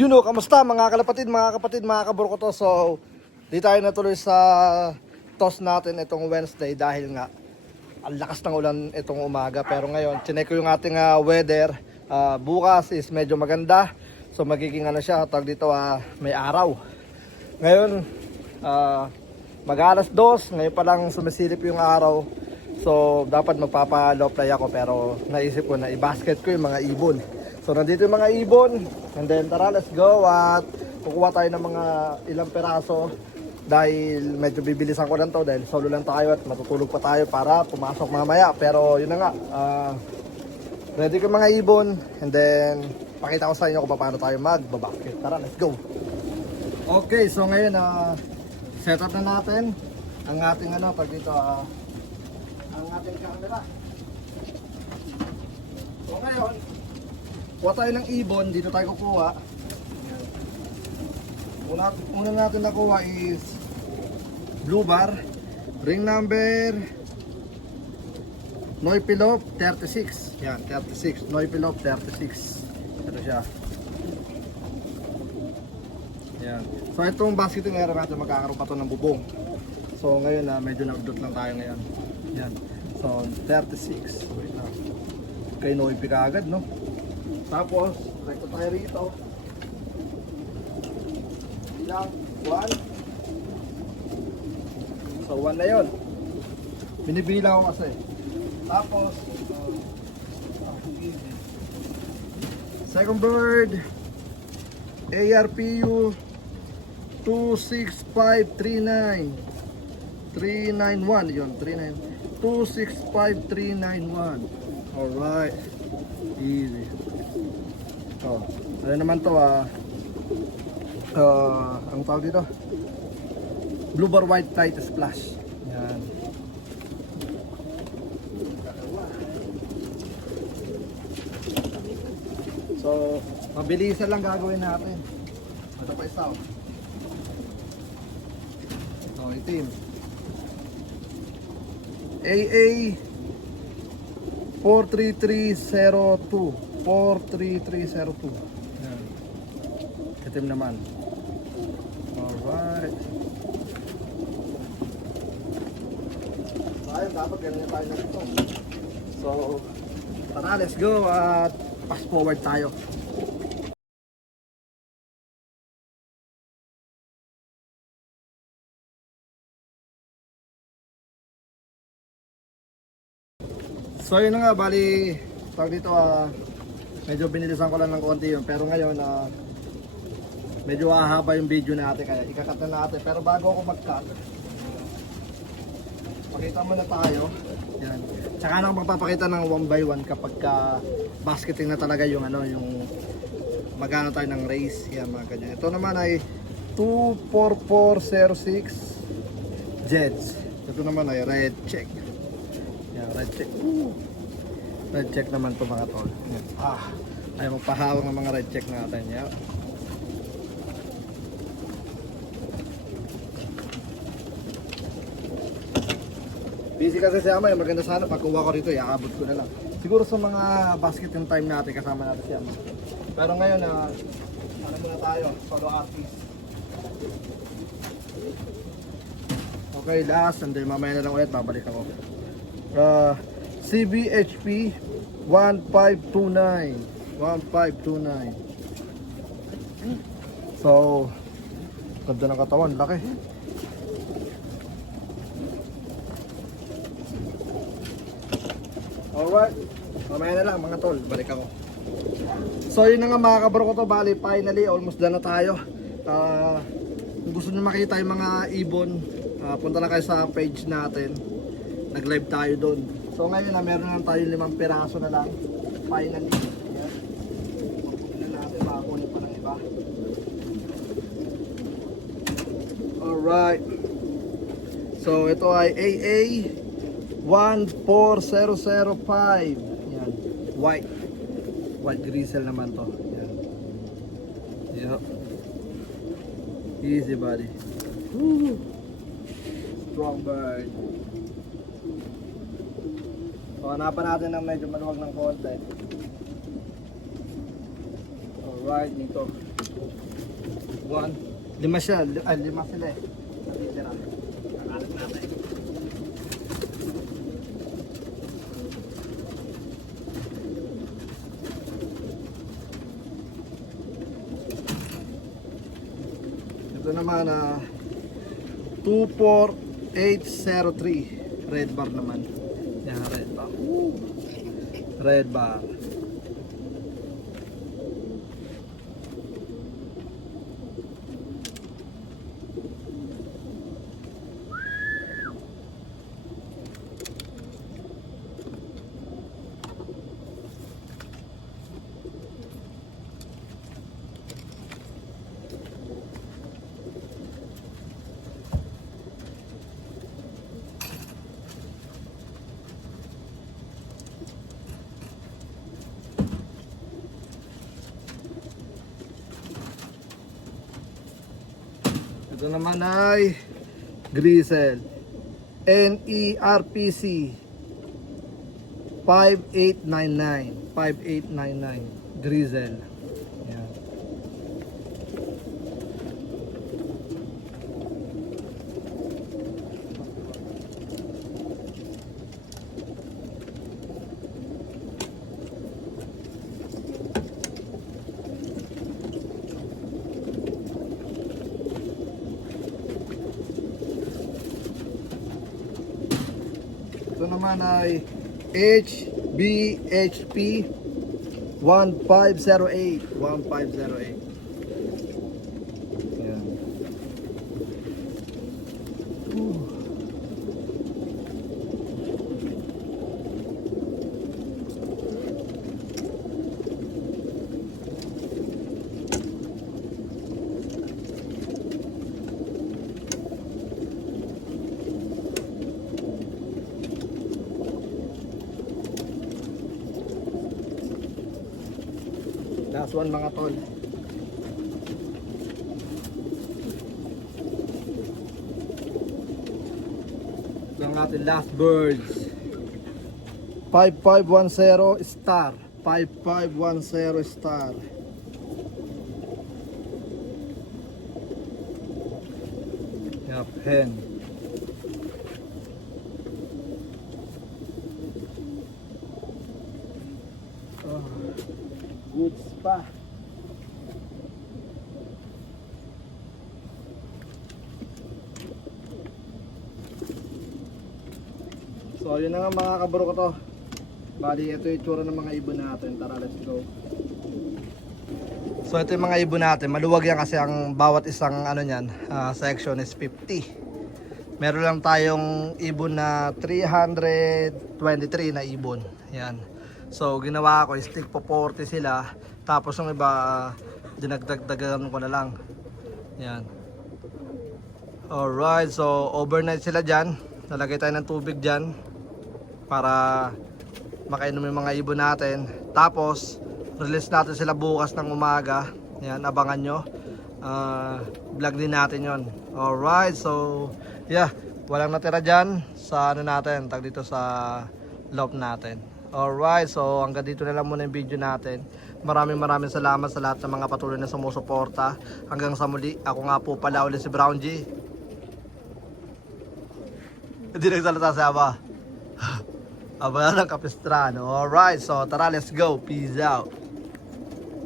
Kamusta mga kapatid, mga kaburkoto. So, di tayo natuloy sa toss natin itong Wednesday dahil nga ang lakas ng ulan itong umaga. Pero ngayon, chinek ko yung ating weather. Bukas is medyo maganda. So, magiging siya, tawag dito, may araw. Ngayon, mag-alas 2, ngayon pa lang sumisilip yung araw. So, dapat magpapa-low fly ako pero naisip ko na i-basket ko yung mga ibon. So, nandito yung mga ibon. And then, tara, let's go. At kukuha tayo ng mga ilang peraso. Dahil medyo bibilisan ko lang to. Dahil solo lang tayo at matutulog pa tayo para pumasok mamaya. Pero, yun na nga. Ready ko yung mga ibon. And then, pakita ko sa inyo kung paano tayo magbabasket. Tara, let's go. Okay, so ngayon, set up na natin ang ating pag dito, ang ating camera. So ngayon, kuha tayo ng ibon, dito tayo kukuha. Una natin nakuha is blue bar, ring number Noipilop 36. Yan, 36, Noipilop 36. Ito siya. Yan. So itong basketing area natin, magkakaroon pa ito ng bubong. So ngayon medyo nagdot lang tayo ngayon. Yan. So 36. Wait na. Kay Noipi ka agad, no? Tapos, rekto tayo rito. Ilang? 1. So 1 na yun. Binibilang ko kasi. Tapos, second bird, ARPU 26539 391 yun, 265391. Alright, easy. Oh, ano naman to ang tawag dito, blue bar white tight splash. Yan. So, mabilisan lang gagawin natin. Ito pa isa. So, itim. AA 43302. 43302. Yan. Itim naman. Alright. So, ayun, dapat ganyan tayo na ito. So, tara, let's go at fast forward tayo. So yun na nga, bali tawag dito, medyo binilisan ko lang ng konti yun. Pero ngayon, medyo hahaba yung video natin, kaya ikakat na natin. Pero bago ako mag-cut, pakita muna tayo. Yan. Tsaka na ako magpapakita ng 1 by 1 kapag basketing na talaga yung yung magana tayo ng race. Yan, mga ganyan. Ito naman ay 24406 Jeds. Ito naman ay red check. Red check. Red check naman to mga tol. Ayaw magpahawak ng mga red check natin. Yeah. Busy kasi si Ama. Maganda sana pagkuha ko rito, iabot ko na lang. Siguro sa mga basket yung time natin, kasama natin si Ama. Pero ngayon, muna tayo, solo artist. Okay, last, and then mamaya na lang ulit, babalik ako. CBHP 1529. So, ganda ng katawan, laki. Alright, mamaya na lang mga tol, balik ako. So yun na nga mga kabro ko to, bali finally almost done na tayo. Kung gusto nyo makita yung mga ibon, punta lang kayo sa page natin. Nag-live tayo doon. So ngayon meron lang tayo 5 piraso na lang. Finally. Ayan. Tignan natin, makakunin pa ng iba. Alright. So ito ay AA 14005. Yan. White. White grizzle naman to. Yan. Yep. Easy buddy. Woo. Strong bird. So, hanapan natin ng medyo maluwag ng konti. Alright, dito. One. Lima siya. Lima sila eh. Natitira. Nakalat natin. Ito naman 24803 red bar naman. Yan, red bar. Red bar. Ito naman ay Grizzle NERPC 5899 Grizzle. Yan. Ito naman ay HBHP 1508. Yan. Last one mga tol. Ito ang ating last birds. 5510 star. 5510 star. Yup, hen. Oh, goods pa. So yun na nga mga kabro ko to. Bali ito yung itsura ng mga ibon natin. Tara, let's go. So ito yung mga ibon natin. Maluwag yan kasi ang bawat isang ano niyan, section is 50. Meron lang tayong ibon na 323 na ibon. Yan. So ginawa ko, stick po 40 sila. Tapos yung iba dinagdagdagan ko na lang. Yan. Alright, so overnight sila dyan. Nalagay tayo ng tubig dyan para makainom yung mga ibon natin. Tapos release natin sila bukas ng umaga. Yan, abangan nyo. Vlog din natin yon. Alright, so yeah, walang natira dyan sa ano natin, tag dito sa loft natin. Alright, so hanggang dito na lang muna yung video natin. Maraming salamat sa lahat ng mga patuloy na sumusuporta. Hanggang sa muli, ako nga po pala ulit si Brown G. Hindi nagsalita si Aba. Aba lang kapistrano. Alright, so tara, let's go. Peace out.